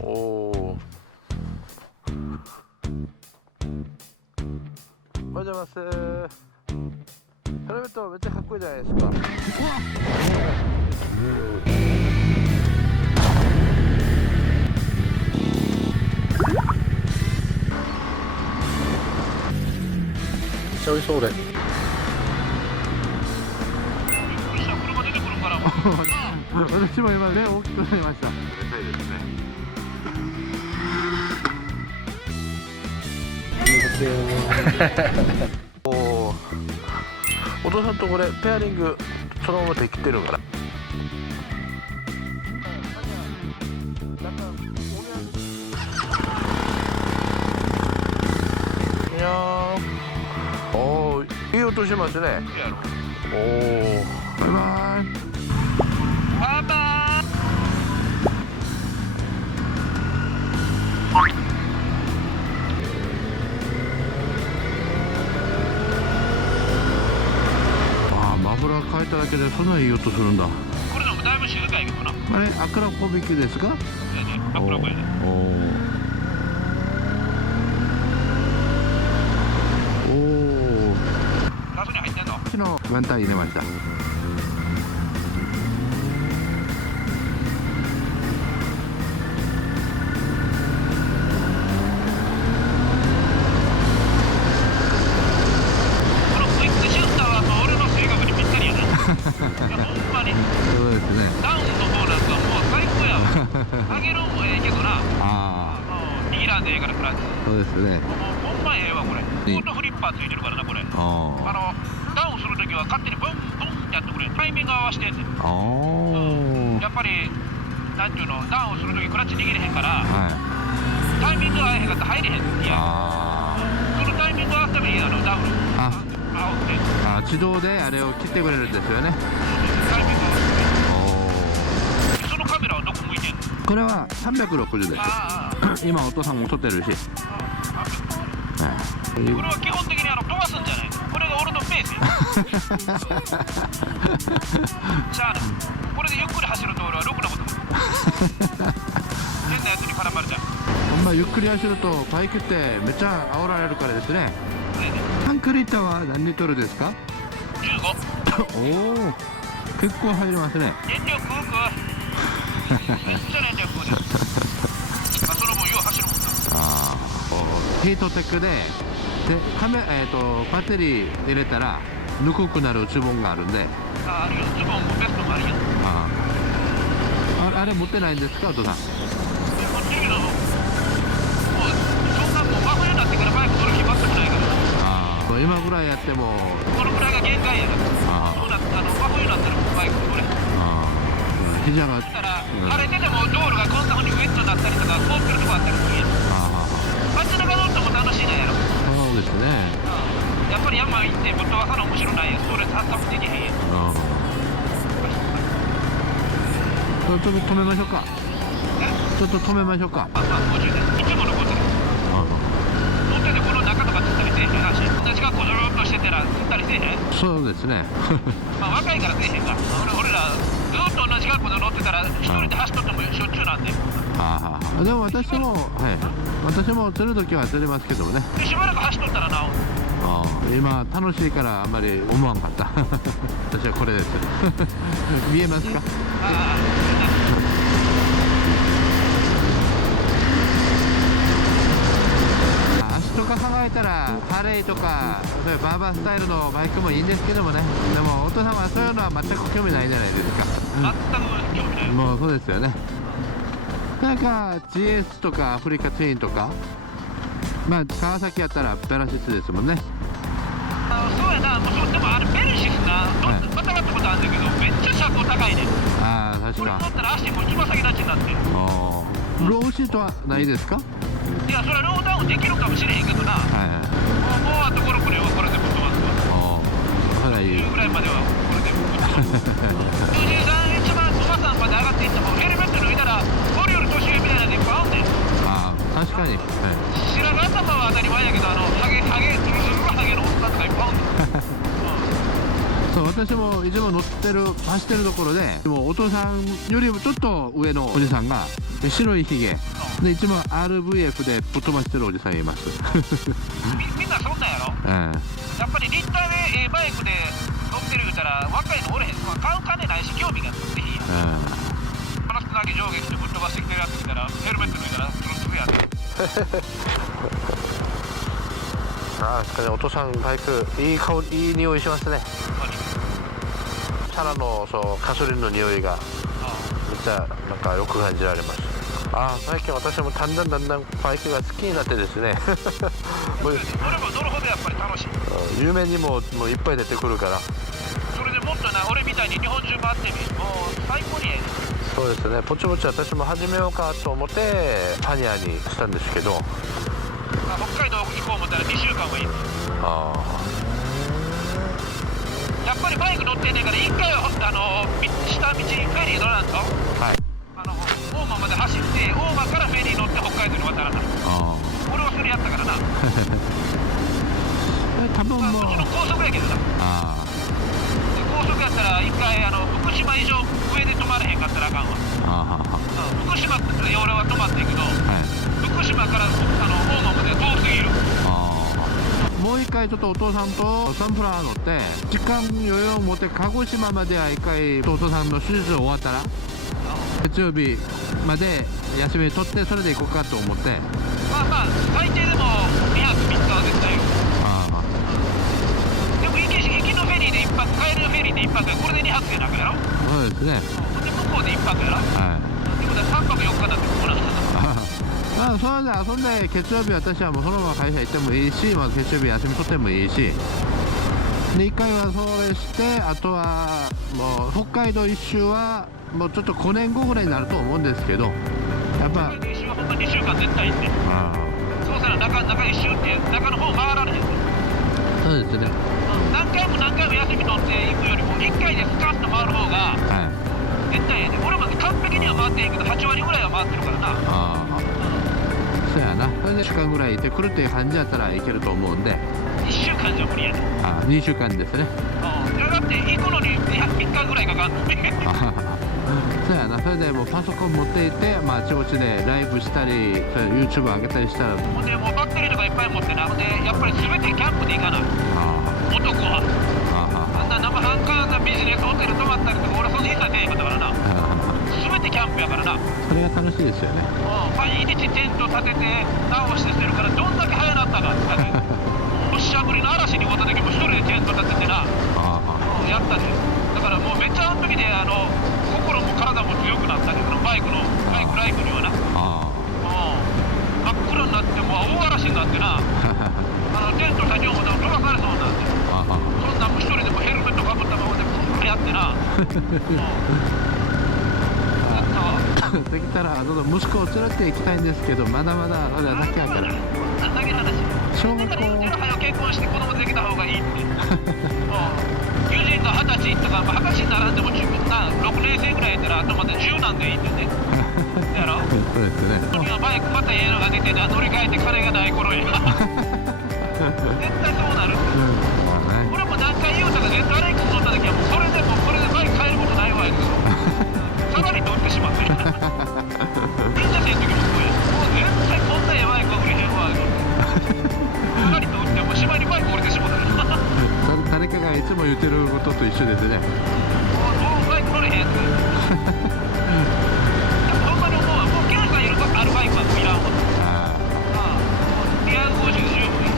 おお。おはようございます。ヘルメットめっちゃかっこいいじゃないですか。めっちゃおいしそうで。車出てくるから。私も今ね大きくなりました。おお。お父さんとこれペアリングそのままできてるから。いやー、おー、いい音しますね。おお。バイバイ。バイバイ。マフラー変えただけでそんないい音するんだ。これでもだいぶ静かやけどな。あれ、アクラコビキですか？そうやね、アクラコやね。おお。ガスに入ってんの？昨日ワンタン入れました。このクイックシュッターはもう俺の性格にぴったりやね。いやほんまに。そうですね。ダウンの方なんかもう最高やわ。上げるんもええけどな。あもう握らんでええからクラッチ。あ、そうですね。もうほんまええわこれ。フードフリッパーついてるからなこれ。あダウンするときは勝手にブンブンってやってくれる。タイミング合わせてんねん。あ。あやっぱりなんていうの、ダウンするときクラッチ握れへんからあ。はい。タイミング合えへんかったら入れへん。いやあそのタイミング合わすためにダウンあ。煽ってあ、自動であれを切ってくれるんですよね。タイミング合わおせて。そのカメラはどこ向いてんの？お。これは360です。今お父さんも撮ってるし。はい。これは基本的に飛ばすんじゃないの。これが俺のペースや。じゃあこれでゆっくり走ると俺はロクなこと思う。変なやつに絡まれちゃう。ほんまゆっくり走るとバイクってめっちゃ煽られるからですね。ねえねタンクリッターは何リットルですか？え15。おお、結構入りますね。燃料食うか。めっちゃ燃料食うね。まあその分よう走るもんな。ああ、ヒートテックでバッテリー入れたらぬくくなるズボンがあるんで。あるよ、ズボンもベストもあるよ。あれ持ってないんですか、お父さん？持ってるけどもうそんなもう真冬になってからバイク乗る気全くないから。ああ、今ぐらいやっても。このくらいが限界やな。あそうなった真冬になったらもうバイク乗れ。あ、膝が。だから晴れてても道路がこんな風にウェットになったりとか凍ってるとこあったりするやん。街中乗っても楽しいねやろ。そうですね。やっぱり山行ってぶっ飛ばさな面白ないやん。ストレス発散もできへんやん。ちょっと止めましょうか。ちょっと止めましょうか。まあ50年いつものことで乗っててこの中とか釣ったりせえへんし、同じ格好ずるっとしてたら釣ったりせえへん。そうですね。まあ若いからせえへんが、俺らずっと同じ格好で乗ってたら一人で走っとってもしょっちゅうなんで。ああ、でも私も、はい、私も釣るときは釣れますけどもね。でしばらく走っとったらな。ああ、今楽しいからあんまり思わんかった私はこれです見えますか？足とか考えたらハレーとかそういうバーバースタイルのバイクもいいんですけどもね。でもお父さんはそういうのは全く興味ないじゃないですか。全く興味ない。もうそうですよね。なんか GS とかアフリカツインとか、まあ川崎やったらベラシスですもんね。そうやな。もうそうでもベルシスなまたがったことあるんだけどめっちゃ車高高いね。ああ、確これか。乗ったら足もつま先立ちになってる。ローシートはないですか？いやそれはローダウンできるかもしれへんけどな。はいはい。もうあとこれこれはこれでぶっ飛ばすわ。それはいい。10ぐらいまではこれでぶっ飛ばす。93一番おばさんまで上がっていってもヘルメット脱いだら俺より年上みたいなのいっぱいあんねん。ああ、確かに。白髪頭は当たり前やけどハゲズルズルのハゲのおっさんとかいっぱいあんねん。そう、私もいつも乗ってる走ってるところで、でもお父さんよりもちょっと上のおじさんが白いひげでいつも RVF でぶっ飛ばしてるおじさんいます。みんなそんなんやろ。やっぱりリッターでバイクで乗ってる言うたら若いのおれへん。買う金ないし興味がぜひや。話すだけ上下してぶっ飛ばしてきてるやつ見たらヘルメット脱いだらツルツルやで。ああ、確かにお父さんバイクいい香り、いい匂いしますね。チャラのそうガソリンの匂いがめっちゃなんかよく感じられます。ああ、最近私もだんだんバイクが好きになってですね。乗れば乗るほどやっぱり楽しい。有名にもいっぱい出てくるから。それでもっとな、俺みたいに日本中回ってみ、もう最高にええね。そうですね、ぼちぼち私も始めようかと思ってパニアにしたんですけど、北海道行こう思ったら2週間はいい。あやっぱりバイク乗ってんねんから1回は下道フェリー乗らんと、はい、大間まで走って大間からフェリー乗って北海道に渡らない。俺はそれやったからな。多分もうもちろん高速やけどな。高速やったら1回福島以上上で止まれへんかったらあかんわ。福島って俺は止まってんけど、福島から大間まで遠すぎる。もう一回ちょっとお父さんとサンプラー乗って時間余裕を持って鹿児島までは一回お父さんの手術終わったら月曜日まで休み取ってそれで行こうかと思って、まあ最低でも2泊3日は絶対よ。でも行きのフェリーで1泊帰りのフェリーで1泊やこれで2泊やなくやろ。そうですね。で向こうで1泊やろ。ってことは3泊4日だってここなんですよ。それで遊んで月曜日私はもうそのまま会社行ってもいいし、月曜日休み取ってもいいしで1回はそれしてあとはもう北海道一周はもうちょっと5年後ぐらいになると思うんですけど、やっぱ北海道一周はほんま2週間絶対行って、そうしたら中一周って中の方回られへん。そうですね。何回も休み取っていくよりも1回でスカッと回る方が絶対ええね。俺も完璧には回ってへんけど8割ぐらいは回ってるからな。そうやな。それで1週間ぐらいいてくるっていう感じやったらいけると思うんで。1週間じゃ無理やね。2週間ですね。だって行くのに3日ぐらいかかんのね。そうやな。それでもうパソコン持っていてあちこちでライブしたり YouTube 上げたりしたらほんでもうバッテリーとかいっぱい持ってな。ほんでやっぱり全てキャンプで行かない男は。あんな生半可なビジネスホテル泊まったりとか俺その日さえ出へんかったからな。全てキャンプやからな。それが楽しいですよね。毎日テント立てて直してしてるからどんだけ早なったかってね。土砂降りの嵐に終わった時も一人でテント立ててなやったで。だからもうめっちゃあの時で心も体も強くなったけどバイクライフにはな。真っ暗になってもう大嵐になってなテント先をも飛ばされそうになって、そんなんも一人でもヘルメットかぶったままでプーやってな。できたら息子を連れて行きたいんですけどまだまだまだだけやから。小学校結婚して子供できた方がいいって。友人が20歳とか20歳にならんでも6年生ぐらいやったらあとまで10なんでいいんだよね。やろ。そうですね。今バイクまたええのが出て乗り換えて金がない頃や。絶対そうなる。俺も何回言うたか絶対あれ乗った時はもうこれでバイク買えることないわやけどさらに乗ってしまってみんなせん時もそうや。もう絶対こんなやばい子売れへんわさらに乗ってもう島にバイク降りてしまったから誰かがいつも言ってることと一緒ですね。もうバイク乗れへんってほんまに思うわ。もうケンさんいるあるバイクはもういらんわ。250で十分いい。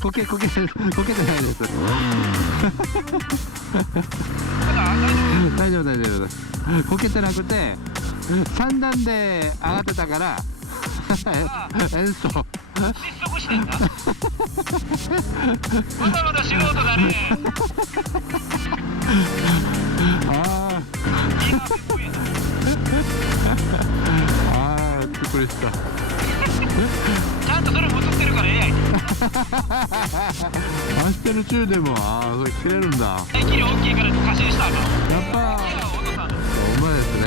こけてないです。大丈夫です。こけてなくて3段で上がってたから演奏足してんだまだまだ素人だねああ、びっくりした。ちゃんとそれも映ってるからAI 走ってる中でも、それ切れるんだ。大きい大きいから過信したらあかんやっぱうまいですね。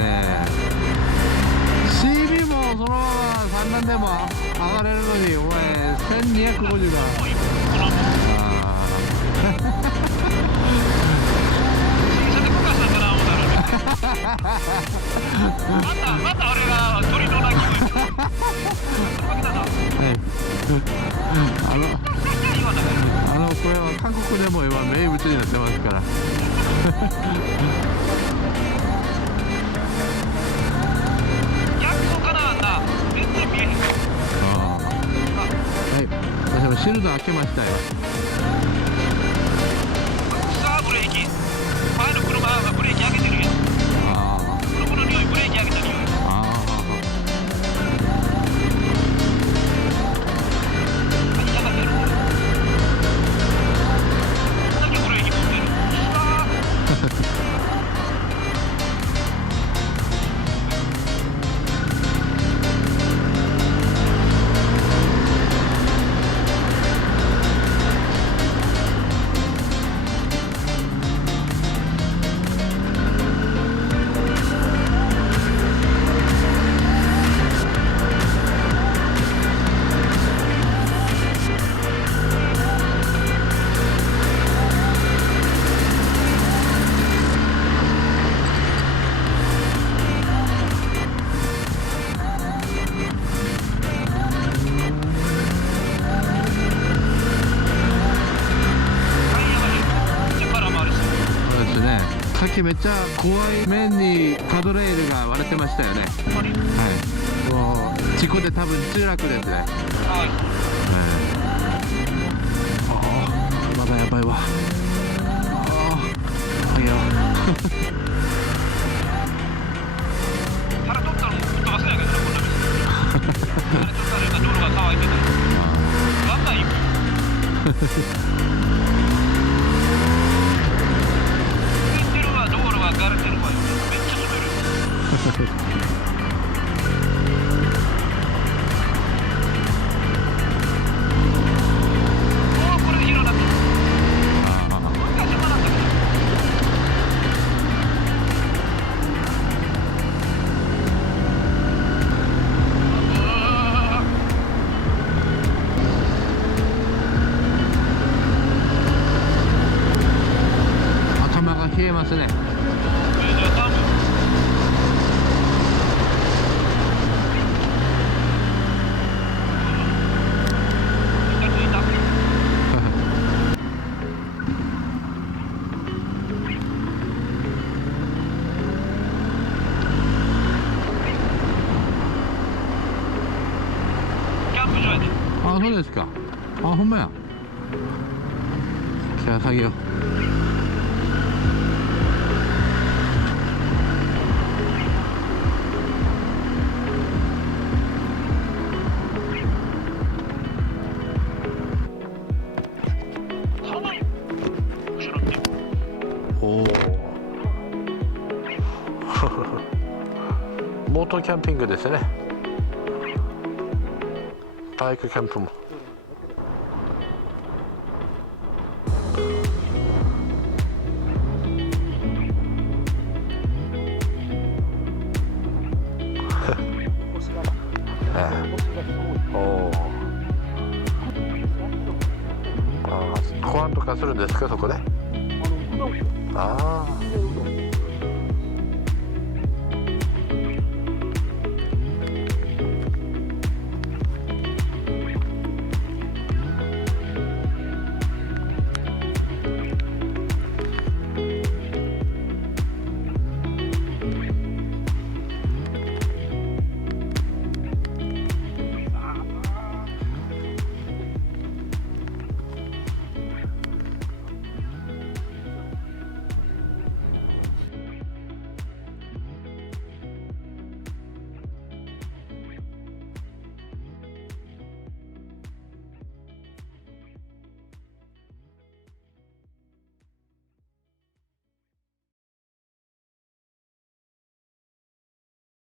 CB もそのまま三段でも上がれるのに、お前1250だ。また俺が鳥の鳴き声これは韓国でも今名物になってますから逆光かなあんな全然見えへんはい、私もシールド開けましたよ。さあブレーキ前の車がブレーキ上げてるやんこの匂いブレーキ上げた匂い何かかってるだけブレーキ持ってるさっきめっちゃ怖い面にガードレールが割れてましたよね。はいもう事故で多分墜落ですね。まだやばいわ。いや腹取ったらもう吹っ飛ばせないけどなこんな店腹取ったら今道路が乾いてたらガンガン行くガレてるわよめっちゃ滑るこれで広なってる昔はなんだけど頭が冷えますね。そうですか。ほんまや。じゃあ作業。おおモートキャンピングですね。バイクキャンプもご飯とかするんですかそこで。ああ